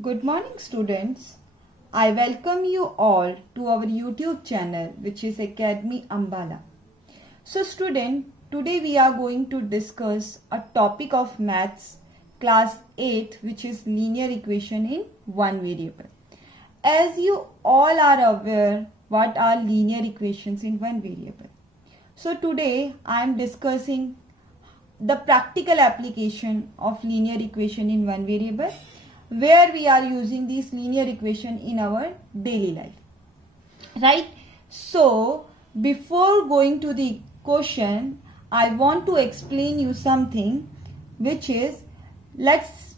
Good morning, students. I welcome you all to our YouTube channel, which is Academy Ambala. So today we are going to discuss a topic of maths class 8, which is linear equation in one variable. As you all are aware, what are linear equations in one variable? So today I am discussing the practical application of linear equation in one variable, where we are using this linear equation in our daily life, right? So before going to the question, I want to explain you something, which is,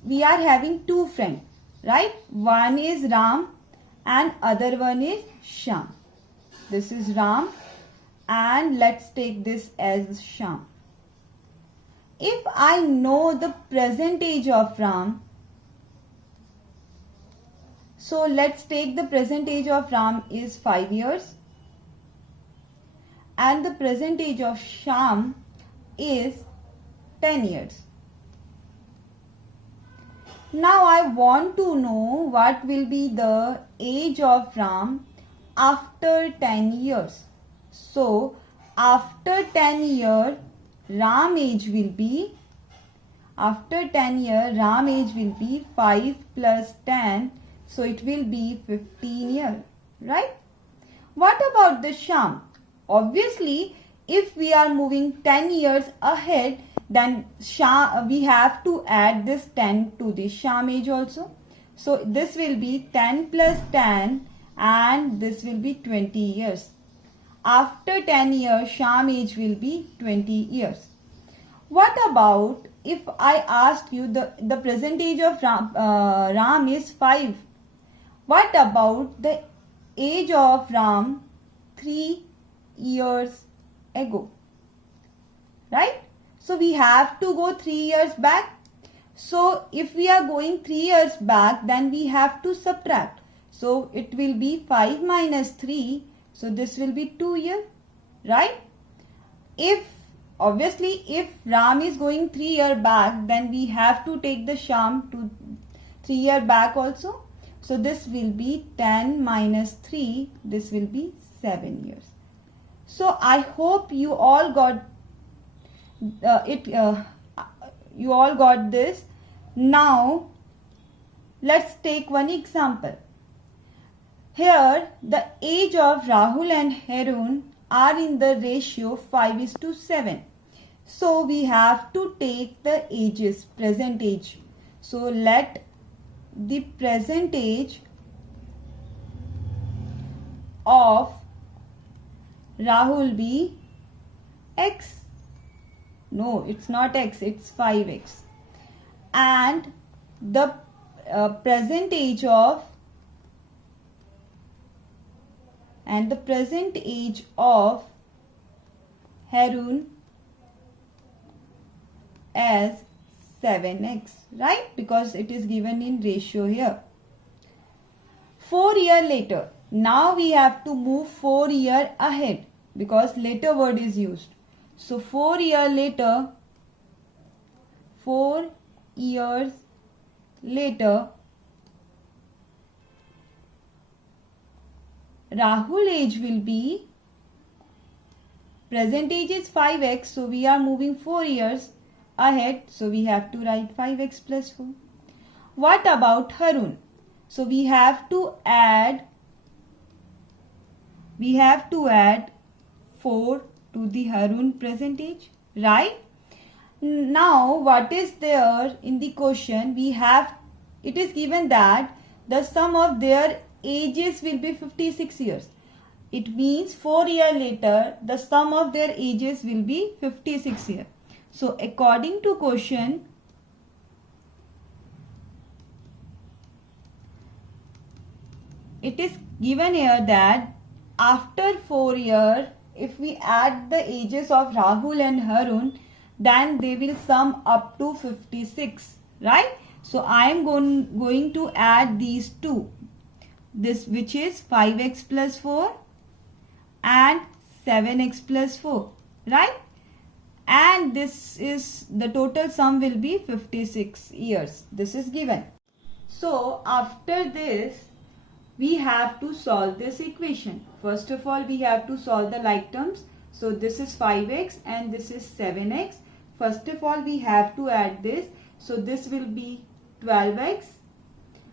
we are having two friends, right? One is Ram and other one is Sham. This is Ram and let's take this as Sham. If I know the present age of Ram, so let's take the present age of Ram is 5 years and the present age of Sham is 10 years. Now I want to know what will be the age of Ram after 10 years. So after 10 years, Ram age will be 5 plus 10. So it will be 15 years, right? What about the Sham? Obviously, if we are moving 10 years ahead, then we have to add this 10 to the Sham age also. So this will be 10 plus 10 and this will be 20 years. After 10 years, Sham age will be 20 years. What about if I ask you the present age of Ram is 5? What about the age of Ram 3 years ago? Right? So we have to go 3 years back. So if we are going 3 years back, then we have to subtract. So it will be 5 minus 3. So this will be 2 years. Right? If Ram is going 3 years back, then we have to take the Sham to 3 years back also. So this will be 10 minus 3. This will be 7 years. So I hope you all got you all got this. Now let's take one example. Here the age of Rahul and Harun are in the ratio 5:7. So we have to take the ages, present age. So let the present age of Rahul be X. No, it's not X, it's 5X. And the present age of Harun as 7x, right? Because it is given in ratio here. 4 years later. Now we have to move 4 years ahead because later word is used. So 4 years later, Rahul age will be, present age is 5x, so we are moving 4 years ahead, so we have to write 5x plus 4. What about Harun? So we have to add 4 to the Harun present age, right? Now what is there in the question? It is given that the sum of their ages will be 56 years. It means 4 years later the sum of their ages will be 56 years. So according to question, it is given here that after 4 years, if we add the ages of Rahul and Harun, then they will sum up to 56, right? So I am going to add these two, this which is 5x plus 4 and 7x plus 4, right? And this is the total sum will be 56 years. This is given. So after this, we have to solve this equation. First of all, we have to solve the like terms. So this is 5x and this is 7x. First of all, we have to add this. So this will be 12x.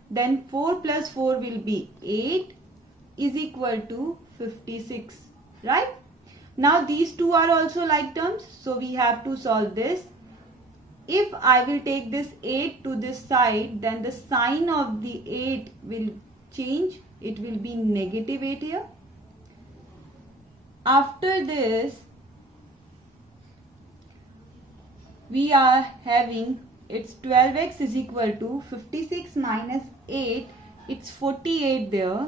Then 4 plus 4 will be 8 is equal to 56. Right? Now these two are also like terms. So we have to solve this. If I will take this 8 to this side, then the sign of the 8 will change. It will be negative 8 here. After this, we are having it's 12x is equal to 56 minus 8. It's 48 there.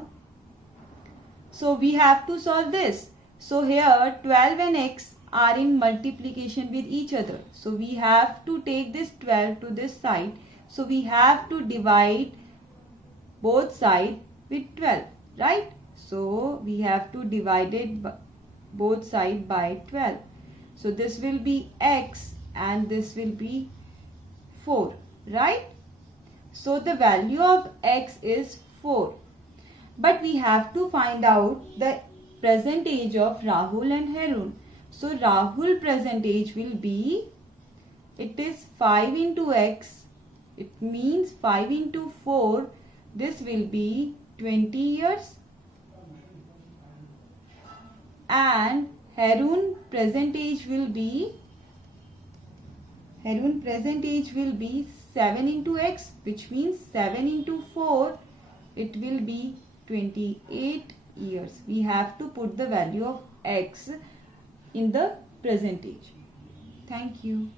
So we have to solve this. So here 12 and x are in multiplication with each other. So we have to take this 12 to this side. So we have to divide both sides with 12, right? So we have to divide it both sides by 12. So this will be x and this will be 4, right? So the value of x is 4. But we have to find out the present age of Rahul and Harun. So Rahul present age will be, it is 5 into x. It means 5 into 4. This will be 20 years. And Harun present age will be 7 into x, which means 7 into 4. It will be 28 years. We have to put the value of x in the present age. Thank you.